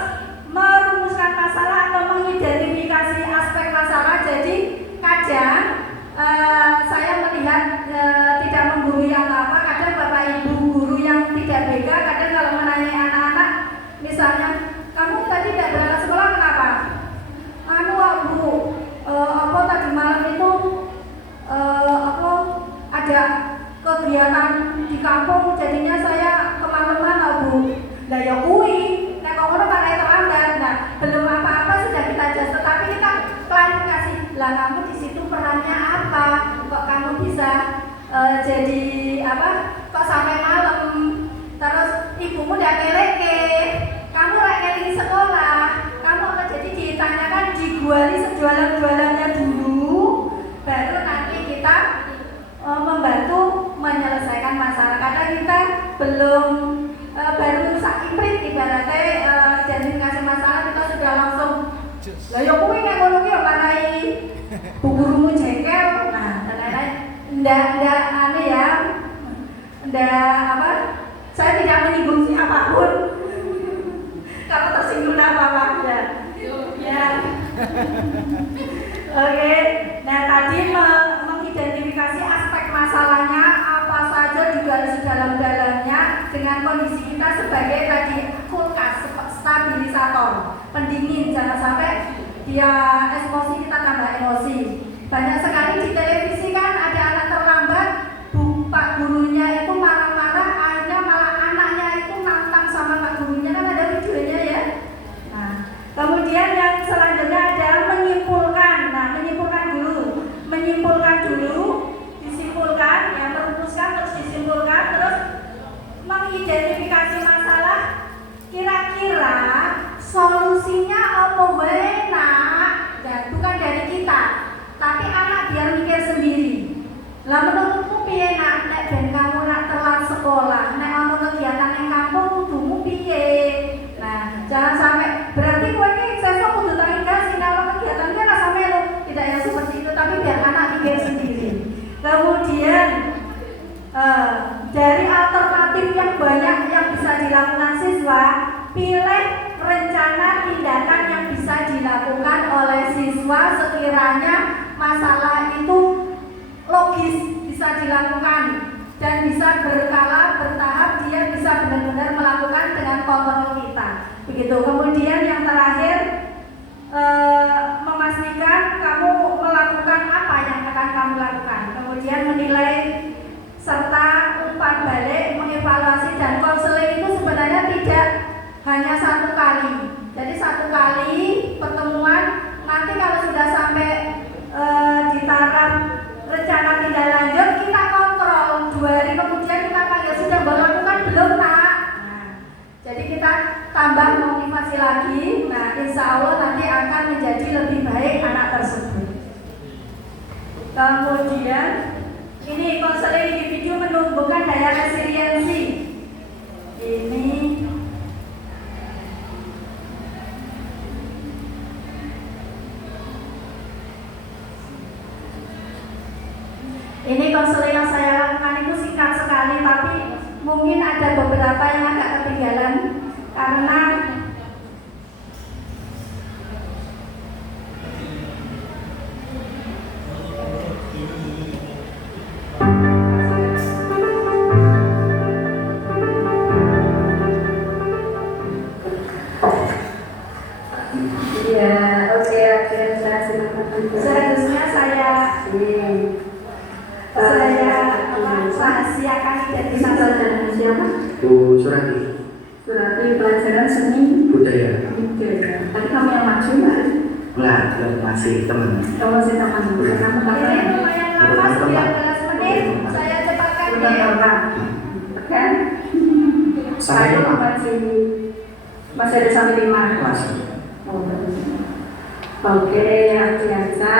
merumuskan masalah atau mengidentifikasi aspek masalah. Jadi kadang saya melihat tidak menggurui apa-apa. Kadang Bapak Ibu guru yang tidak BK, kadang kalau menanyai anak-anak, misalnya kamu tadi tidak berangkat sekolah kenapa? Bu, apa tadi malam itu ada kegiatan di kampung, jadinya saya kemana-mana Bu. Lah ya kuwi, nek kok ngono kan terlambat. Nah, belum apa-apa sudah kita adjust, tetapi kita klarifikasi. Lah kamu di situ perannya apa? Kok kamu bisa jadi apa? Kok sampai malam? Terus ibumu udah ngeleke, kamu lagi sekolah, kamu akan jadi ditanyakan, diguali sejualan-jualannya dulu, baru nanti kita membantu menyelesaikan masalah. Karena kita belum baru sakit ibaratnya identifikasi masalah kita sudah langsung lah ya kuwi nek ngono ki yo parai bu gurumu jengkel. Nah, lain-lain ndak ane ya. Ndak apa? Saya tidak menyinggung siapapun. Kalau tersinggung apa-apa ya. Ya. Oke. Nah, tadi mengidentifikasi aspek masalahnya apa saja juga harus dalam-dalamnya dengan kondisi kita sebagai tadi kulkas, stabilisator, pendingin, jangan sampai dia emosi kita tambah emosi. Banyak sekali di televisi kan ada anak terlambat, pak gurunya itu marah-marah, akhirnya malah anaknya itu nantang sama pak gurunya, kan ada videonya ya. Nah, kemudian yang selanjutnya adalah menyimpulkan. Nah, menyimpulkan dulu, disimpulkan, ya, merumuskan terus disimpulkan, terus mengidentifikasi masalah, ono wae nak, dan bukan dari kita, tapi anak biar mikir sendiri. Lah menurutmu piye nak, nek ben kamu nak telat sekolah, nek ono kegiatan yang kampung kudumu piye? Nah, jangan sampai berarti kowe iki sesuk kudu tak kasih kalau kegiatan kan rasa melu, tidak yang seperti itu, tapi biar anak mikir sendiri. Kemudian dari alternatif yang banyak yang bisa dilakukan siswa, pilih rencana tindakan yang bisa dilakukan oleh siswa sekiranya masalah itu logis, bisa dilakukan dan bisa berkala, bertahap, dia bisa benar-benar melakukan dengan kontrol kita. Begitu. Kemudian yang terakhir, memastikan kamu melakukan apa yang akan kamu lakukan. Kemudian menilai serta umpan balik, mengevaluasi, dan konseling itu sebenarnya tidak hanya satu kali. Jadi satu kali pertemuan, nanti kalau sudah sampai di taraf rencana tindak lanjut, kita kontrol 2 hari kemudian kita panggil, sudah melakukan belum nak? Nah, jadi kita tambah motivasi lagi. Nah, insya Allah nanti akan menjadi lebih baik anak tersebut. Kemudian ini konseling individu menumbuhkan daya resiliensi. Ini konseling yang saya lakukan itu singkat sekali, tapi mungkin ada beberapa yang agak ketinggalan karena seharusnya saya rahasiakan identitas dan siapa? Bu Surati. Surati pelajaran seni Budaya. Tadi kamu yang maju nggak? Enggak, masih teman. Kamu masih teman. Kamu ini lumayan lama, 19 menit. Saya cepatkan ya. Kan? Sampai lima. Masih ada sampai 5. Masih. Oke, yang biasa.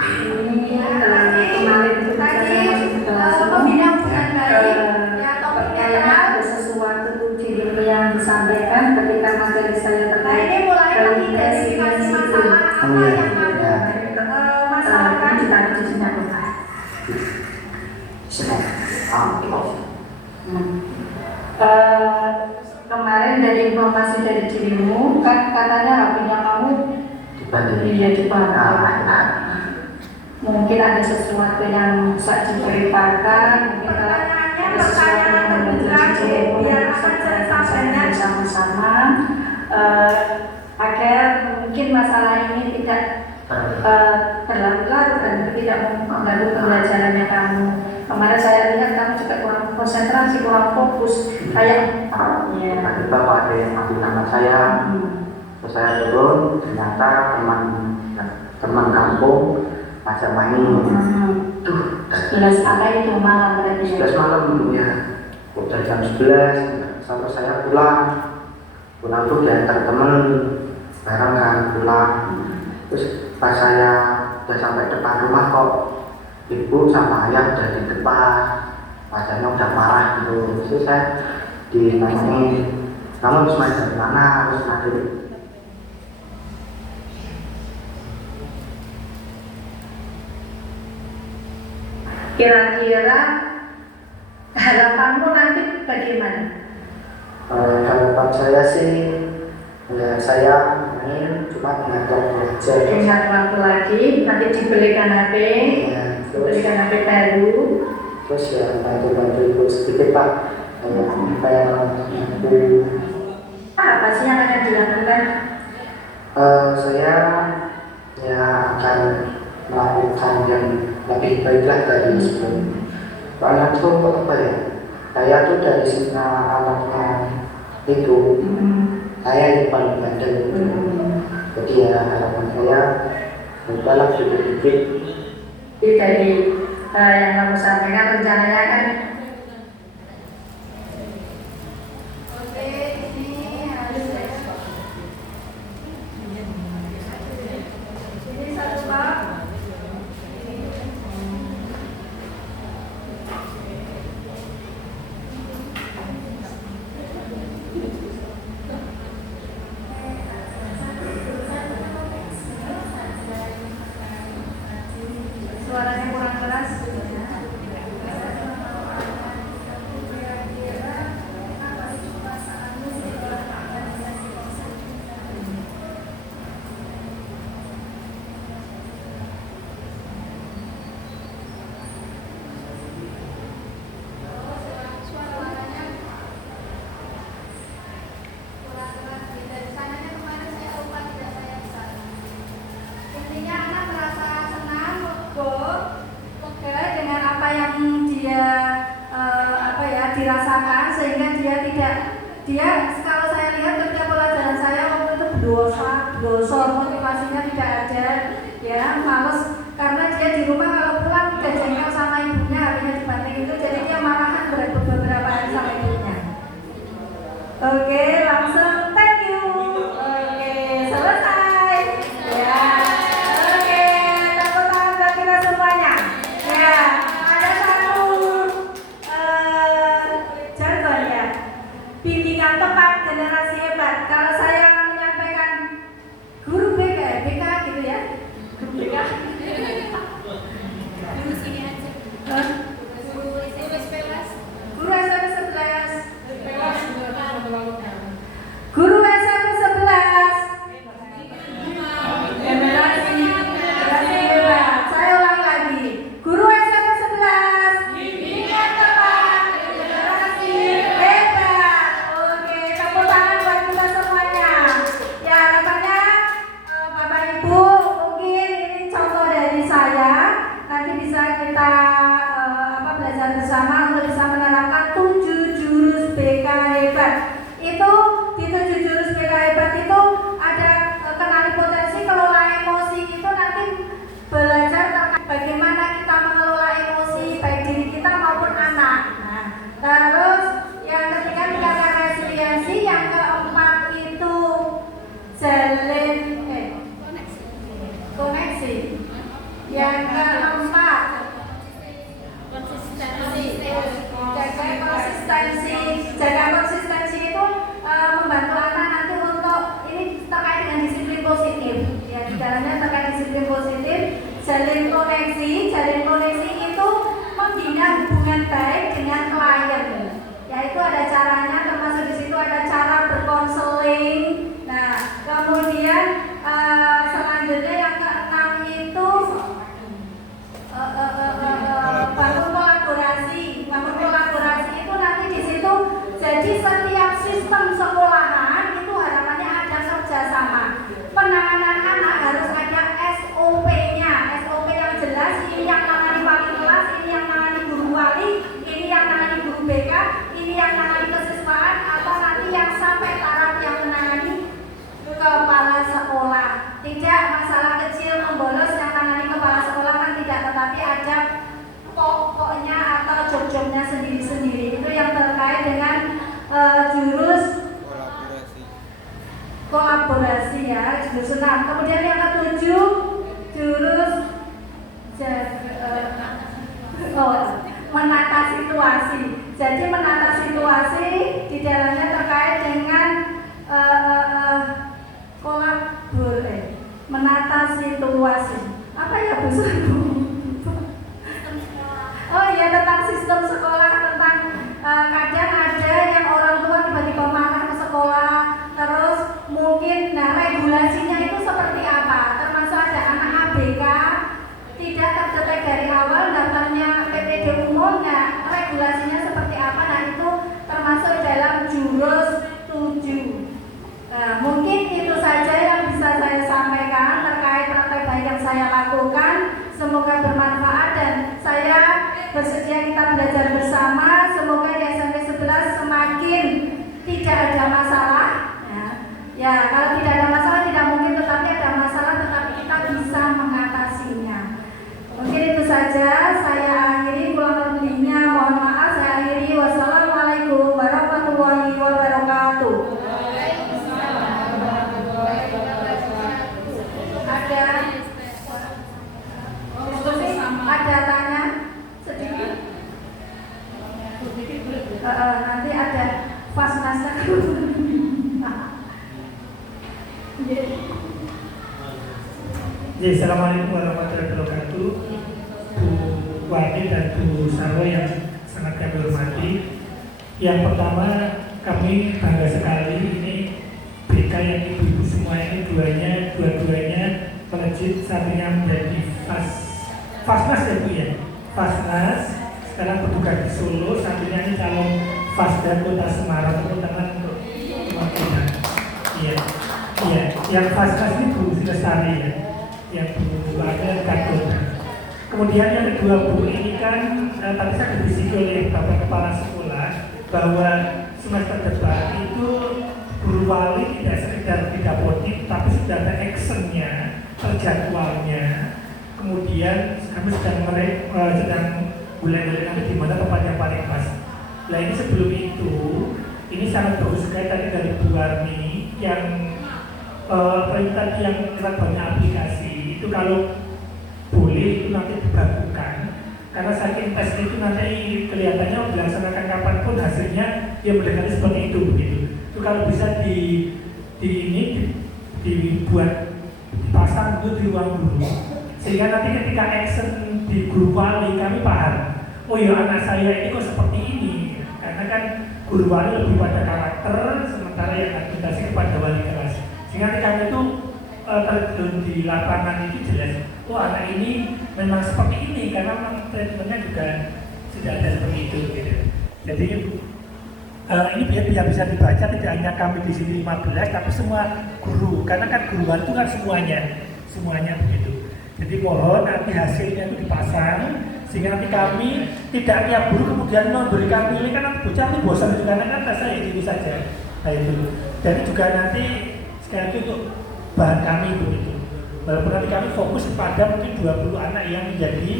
Ini kemarin itu pembina hubungan baik ya, topiknya ada sesuatu diri yang disampaikan ketika materi saya terkait. Nah, ini mulai lagi dari masalah apa yang kamu masalahkan di dalam dirinya Bapak. Kemarin dari informasi dari dirimu kan katanya HP-nya kamu dibanding. Mungkin ada sesuatu yang bisa diceritakan, mungkin ada sesuatu yang menjadi biar akan cerita bersama-sama agar mungkin masalah ini tidak berlarut-larut dan tidak mengganggu pembelajarannya kamu. Kemarin saya lihat kamu juga kurang konsentrasi, kurang fokus, kayak Tadi Bapak ada yang ngasih nama saya, terus saya turun, ternyata teman kampung ngajak main. Tuh, 11 apa itu malam berarti? 11 malam dulu ya. Udah jam 11 sampai saya pulang tuh diantar temen bareng kan pulang. Terus pas saya udah sampai depan rumah kok ibu sama ayah udah di depan, wajahnya udah marah gitu. Terus saya ditanyain, kamu habis main dari mana? Terus nanti kira-kira harapanmu nanti bagaimana? harapan saya sih ya saya main cuma mengajar belajar. Ingat waktu lagi, nanti dibelikan HP, Ya, dibelikan HP baru. terus ya bantu-bantu ibu sedikit Pak, kayak aku. Apa sih yang akan dilakukan? Saya ya akan melakukan yang lebih baiklah dari sebelumnya. Soalnya tuh apa ya? Saya tuh dari sini anaknya itu, saya yang paling bandel. Jadi ya harapan saya berbalap sedikit. Jadi dari yang kamu sampaikan rencananya kan? Oke, ini harus dia kalau saya lihat ketika pelajaran saya waktu itu berdosa, motivasinya tidak ada, ya males karena dia di rumah kalau pulang udah jengkel sama ibunya, harinya dibanting itu, jadi dia marahan beberapa hari sama ibunya. Oke, langsung thank you. Oke, selesai. Ya. Oke, tepuk tangan buat kita semuanya. Ya, ada satu jargon ya. Bimbingan tepat generasi hebat. Kalau saya menyampaikan guru BK gitu ya. Guru BK. Guru sini aja. Guru SMP 11. Guru SMP 11. Guru SMP 11. Generasi hebat. Saya ulang lagi. Guru SMP 11. Bimbingan tepat generasi hebat. Oke, tepuk tangan buat kita semuanya. Ya, katanya Bapak Ibu mungkin ini contoh dari saya. Nanti bisa kita belajar bersama untuk bisa menerapkan 7 jurus BK hebat. Itu di 7 jurus BK hebat itu ada kenali potensi, kelola emosi, itu nanti belajar tentang bagaimana kita mengelola emosi baik diri kita maupun anak. Nah, terus yang ketiga menjaga resiliensi, yang keempat itu jalin koneksi. Yang keempat jaga konsistensi itu membantu anak nanti untuk ini terkait dengan disiplin positif. Ya, di dalamnya terkait disiplin positif, jalin koneksi itu membina hubungan baik dengan klien. Ya, itu ada caranya, termasuk di situ ada cara berkonseling. Nah, kemudian selanjutnya yang keenam itu bangun kolaborasi itu nanti di situ. Jadi setiap sistem sekolahan itu harapannya ada kerjasama. Penanganan anak harus ada SOP-nya, SOP yang jelas. Ini yang tangani wali kelas, ini yang tangani guru wali, ini yang tangani guru BK, ini yang tangani kesiswaan, atau nanti yang sampai taraf yang menangani kepala sekolah. Tidak masalah kecil membolos yang tangani kepala sekolah kan tidak, tetapi ada pokoknya atau job-jobnya sendiri-sendiri. Itu yang terkait dengan jurus kolaborasi ya, jurus 6. Kemudian yang ketujuh jurus menata situasi. Jadi menata situasi di dalamnya terkait dengan menata situasi. Apa ya Bu? Oh iya, tentang sistem sekolah, tentang kadang ada yang orang tua tiba-tiba marah ke sekolah, terus mungkin regulasinya itu seperti apa, termasuk ada anak ABK tidak terdetek dari awal daftarnya PPD umumnya, regulasinya seperti apa. Nah, itu termasuk dalam jurus 7. Mungkin itu saja yang bisa saya sampaikan terkait praktek baik yang saya lakukan. Semoga bermanfaat dan saya bersedia kita belajar bersama. Semoga di SMP 11 semakin tidak ada masalah. Ya, kalau tidak ada masalah tidak mungkin, tetapi ada masalah tetapi kita bisa mengatasinya. Mungkin itu saja. Saya akhiri, kurang lebihnya mohon maaf. Saya akhiri. Wassalamualaikum warahmatullahi wabarakatuh. Ada tanya sedikit? Nanti ada fasnasnya. Assalamualaikum warahmatullahi wabarakatuh. Bu Wati dan Bu Sarwo yang sangat kami hormati. Yang pertama, kami bangga sekali ini BK yang ibu-ibu semua ini dua-duanya melejit, satunya menjadi Fasnas ya Bu ya, Fasnas sekarang bertugas di Solo, satunya ini calon Fasda Kota Semarang. Tepuk tangan untuk teman-teman. Iya, yang Fasnas ini Bu Lestari ya, yang Bu ada Kadona. Kemudian yang kedua Bu, ini kan tadi saya dibisiki oleh Bapak Kepala Sekolah bahwa semester depan itu guru wali tidak sekedar didapotin, tapi sudah ada actionnya, terjadwalnya. Kemudian kami sedang mulai di mana tempat yang paling pas. Nah ini sebelum itu, ini sangat bagus sekali tadi dari Bu Warni yang tadi yang lewat banyak aplikasi itu kalau boleh itu nanti dibagikan. Karena saking tes itu nanti kelihatannya dilaksanakan kapanpun hasilnya ya mendekati seperti itu begitu. Itu kalau bisa dibuat dipasang itu di ruang guru sehingga nanti ketika action di guru wali kami paham, oh ya anak saya ini kok seperti ini, karena kan guru wali lebih pada karakter sementara yang adaptasi kepada wali kelas sehingga kami itu terjun di lapangan itu jelas, oh anak ini memang seperti ini karena memang treatmentnya juga sudah ada seperti itu gitu. Jadi ini biar bisa dibaca tidak hanya kami di sini 15 tapi semua guru, karena kan guru wali itu kan semuanya begitu. Jadi mohon nanti hasilnya itu dipasang sehingga nanti kami tidak tiap guru kemudian memberikan nilai, kan nanti bocah ini bosan juga karena kan rasa itu saja. Nah itu. Jadi juga nanti sekali lagi untuk bahan kami begitu. Walaupun nanti kami fokus kepada mungkin 20 anak yang menjadi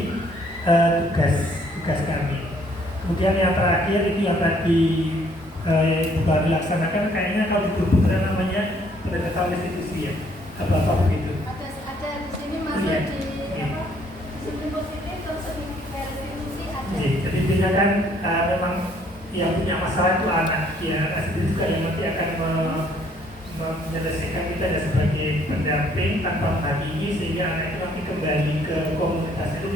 tugas kami. Kemudian yang terakhir ini yang tadi baru dilaksanakan kayaknya kalau di grup namanya pendekatan restitusi ya, apa begitu. Ada di sini masuk Iya. di disiplin positif terus restitusi ada. Jadi dia kan memang yang punya masalah itu anak ya, itu juga yang nanti akan menyelesaikan kita ya sebagai pendamping tanpa menghakimi sehingga anak itu nanti kembali ke komunitas itu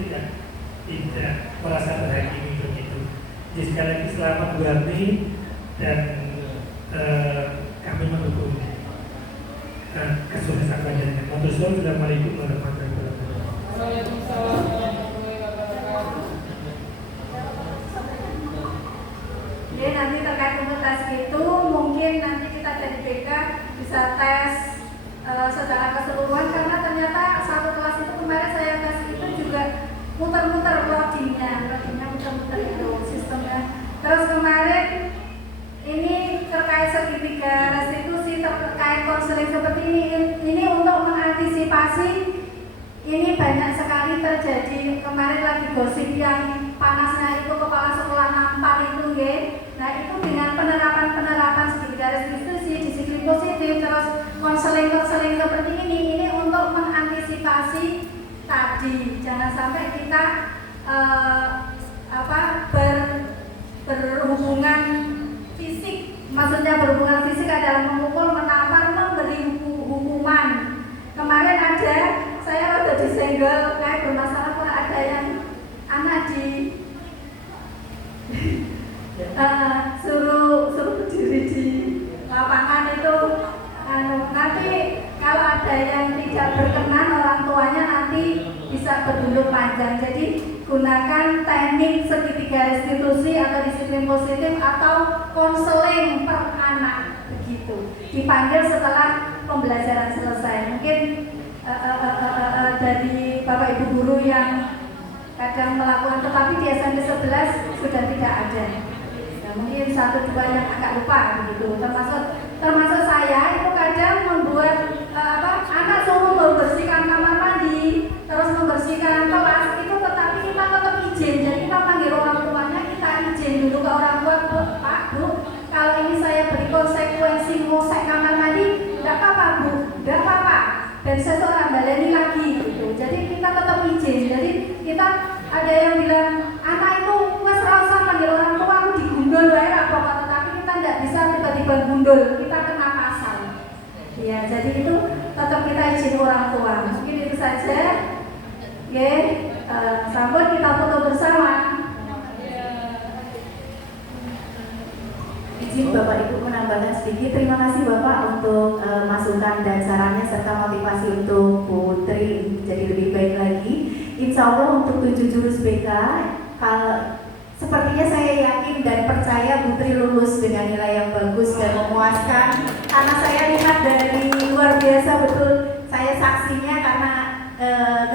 tidak merasa terhakimi begitu. Jadi sekali lagi selamat Bu Arni dan kami mendukung kesuksesan belajarnya. Assalamualaikum warahmatullahi wabarakatuh. Jadi nanti terkait untuk tes itu mungkin nanti kita dari BK bisa tes secara keseluruhan karena ternyata satu kelas itu kemarin saya tes itu juga muter-muter loadingnya muter-muter itu sistemnya. Terus kemarin ini terkait segitiga restitusi terkait konseling seperti ini untuk mengantisipasi ini banyak sekali terjadi. Kemarin lagi gosip yang panasnya itu kepala sekolah nampar itu ya. Nah itu dengan penerapan segitiga restitusi, disiplin positif, terus konseling seperti ini untuk mengantisipasi tadi jangan sampai kita berhubungan fisik, maksudnya berhubungan fisik adalah memukul, menampar, memberi hukuman. Kemarin ada saya rada disenggol kayak bermasalah kalau ada yang anak di suruh berdiri di lapangan itu nanti kalau ada yang tidak berkenan orang tuanya nanti bisa berduduk panjang. Jadi gunakan teknik segitiga restitusi atau disiplin positif atau konseling per anak begitu. Dipanggil setelah pembelajaran selesai. Mungkin dari Bapak Ibu guru yang kadang melakukan, tetapi di SMP 11 sudah tidak ada. Nah, mungkin 1-2 yang agak lupa begitu. Termasuk saya itu kadang membuat anak suruh membersihkan kamar mandi, terus membersihkan kelas itu, tetapi kita tetap izin. Jadi kita panggil orang tuanya, kita izin dulu ke orang tua, Pak, Bu, kalau ini saya beri konsekuensi ngosek kamar mandi, tidak apa-apa Bu, tidak apa-apa. Dan seseorang baleni lagi gitu. Jadi kita tetap izin. Jadi kita ada yang bilang anak itu nggak serasa panggil orang tua aku digundul wae apa, tetapi kita tidak bisa tiba-tiba gundul, kita kena pasal. Ya, jadi itu tetap kita izin orang tua. Mungkin itu saja. Oke, sampun kita foto bersama. Izin Bapak Ibu menambahkan sedikit. Terima kasih Bapak untuk masukan dan sarannya serta motivasi untuk Putri jadi lebih baik lagi. Insya Allah untuk 7 jurus BK, kalau sepertinya saya yakin dan percaya Putri lulus dengan nilai yang bagus dan memuaskan. Karena saya lihat dari luar biasa betul, saya saksinya karena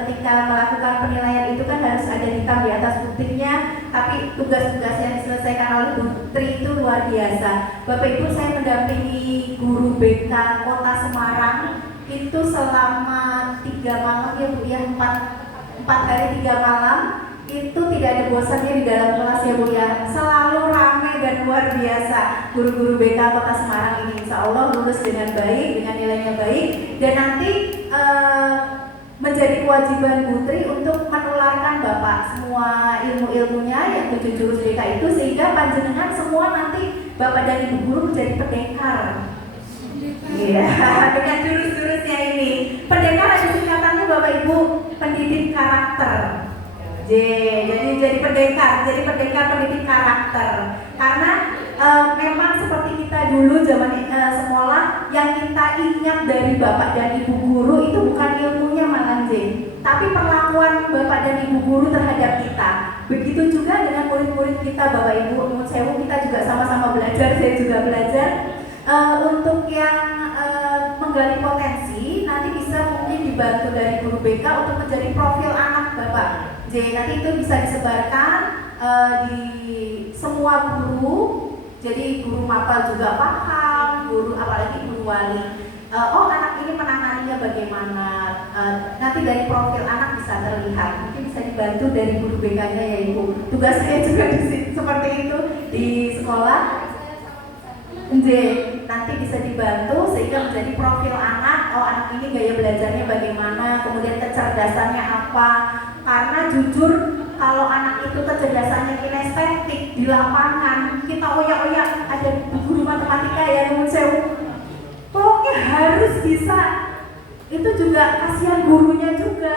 ketika melakukan penilaian itu kan harus ada hitam di atas putihnya. tapi tugas-tugas yang diselesaikan oleh Bu Tri itu luar biasa. Bapak Ibu, saya mendampingi guru BK Kota Semarang itu selama 3 malam ya Bu ya, 4 hari 3 malam. Itu tidak ada bosannya di dalam kelas ya Bu ya, selalu ramai dan luar biasa. Guru-guru BK Kota Semarang ini insya Allah lulus dengan baik, dengan nilainya baik, dan nanti menjadi kewajiban Bu Tri untuk menularkan Bapak semua ilmu-ilmunya yang 7 jurus BK itu, sehingga panjenengan semua nanti Bapak dan Ibu guru menjadi pendekar. Iya, dengan jurus-jurusnya ini. Pendekar ada singkatannya Bapak Ibu, pendidik karakter. Jadi pendekar pendidik karakter. Karena memang seperti kita dulu zaman sekolah, yang kita ingat dari Bapak dan Ibu guru itu bukan ilmunya Mang Anjing, tapi perlakuan Bapak dan Ibu guru terhadap kita. Begitu juga dengan murid-murid kita Bapak Ibu. Menurut saya kita juga sama-sama belajar, saya juga belajar. Untuk yang menggali potensi, nanti bisa mungkin dibantu dari guru BK untuk menjadi profil anak Bapak. Jadi nanti itu bisa disebarkan di semua guru. Jadi guru mapel juga paham, guru apalagi guru wali. Oh anak ini penanganannya bagaimana? Nanti dari profil anak bisa terlihat. Mungkin bisa dibantu dari guru BK-nya ya Ibu. Tugas saya juga seperti itu di sekolah. Nanti bisa dibantu sehingga menjadi profil anak. Oh anak ini gaya belajarnya bagaimana, kemudian kecerdasannya apa. Karena jujur kalau anak itu kecerdasannya kinestetik di lapangan, kita oyak-oyak, ada guru matematika ya menurut saya pokoknya harus bisa. Itu juga kasihan gurunya juga,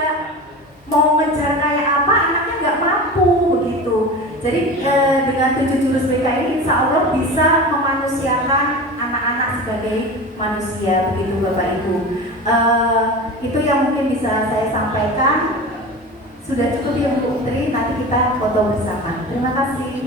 mau ngejar kayak apa anaknya nggak mampu begitu. Jadi dengan 7 jurus BK ini insya Allah bisa memanusiakan anak-anak sebagai manusia begitu Bapak Ibu. Itu yang mungkin bisa saya sampaikan. Sudah cukup ya Bu Tri, nanti kita foto bersama. Terima kasih.